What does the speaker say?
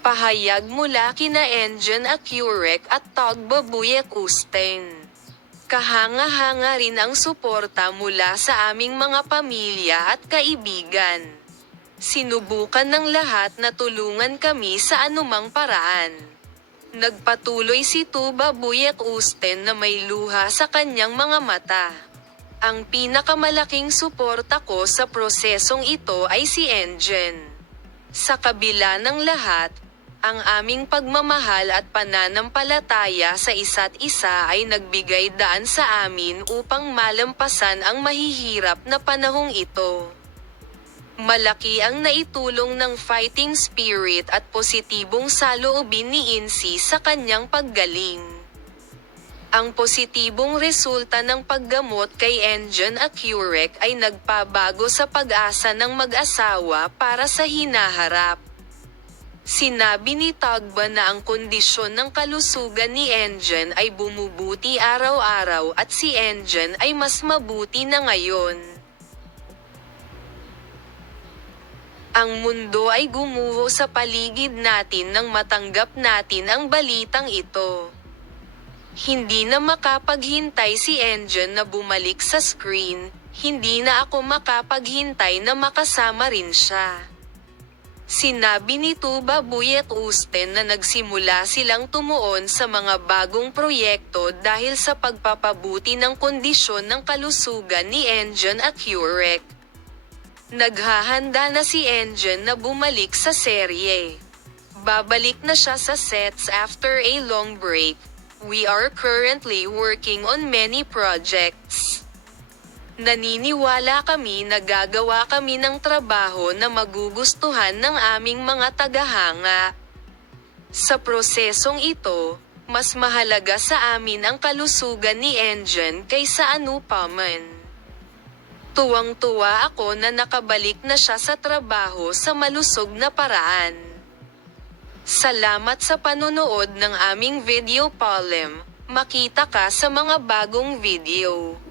Pahayag mula kina Engin Acurec at Tagbabuyak Usten. Kahanga-hanga rin ang suporta mula sa aming mga pamilya at kaibigan. Sinubukan ng lahat na tulungan kami sa anumang paraan. Nagpatuloy si Tagbabuyak Usten na may luha sa kanyang mga mata. Ang pinakamalaking suporta ko sa prosesong ito ay si Engin. Sa kabila ng lahat, ang aming pagmamahal at pananampalataya sa isa't isa ay nagbigay daan sa amin upang malampasan ang mahihirap na panahong ito. Malaki ang naitulong ng fighting spirit at positibong saloobin ni Incy sa kanyang paggaling. Ang positibong resulta ng paggamot kay Engin Acurec ay nagpabago sa pag-asa ng mag-asawa para sa hinaharap. Sinabi ni Tagba na ang kondisyon ng kalusugan ni Engin ay bumubuti araw-araw at si Engin ay mas mabuti na ngayon. Ang mundo ay gumuho sa paligid natin nang matanggap natin ang balitang ito. Hindi na makapaghintay si Engin na bumalik sa screen, hindi na ako makapaghintay na makasama rin siya. Sinabi ni Tagbabuyak Usten na nagsimula silang tumuon sa mga bagong proyekto dahil sa pagpapabuti ng kondisyon ng kalusugan ni Engin Acurec. Naghahanda na si Engin na bumalik sa serye. Babalik na siya sa sets after a long break. We are currently working on many projects. Naniniwala kami na gagawa kami ng trabaho na magugustuhan ng aming mga tagahanga. Sa prosesong ito, mas mahalaga sa amin ang kalusugan ni Engin kaysa anupaman. Tuwang-tuwa ako na nakabalik na siya sa trabaho sa malusog na paraan. Salamat sa panonood ng aming video Palem. Makita ka sa mga bagong video.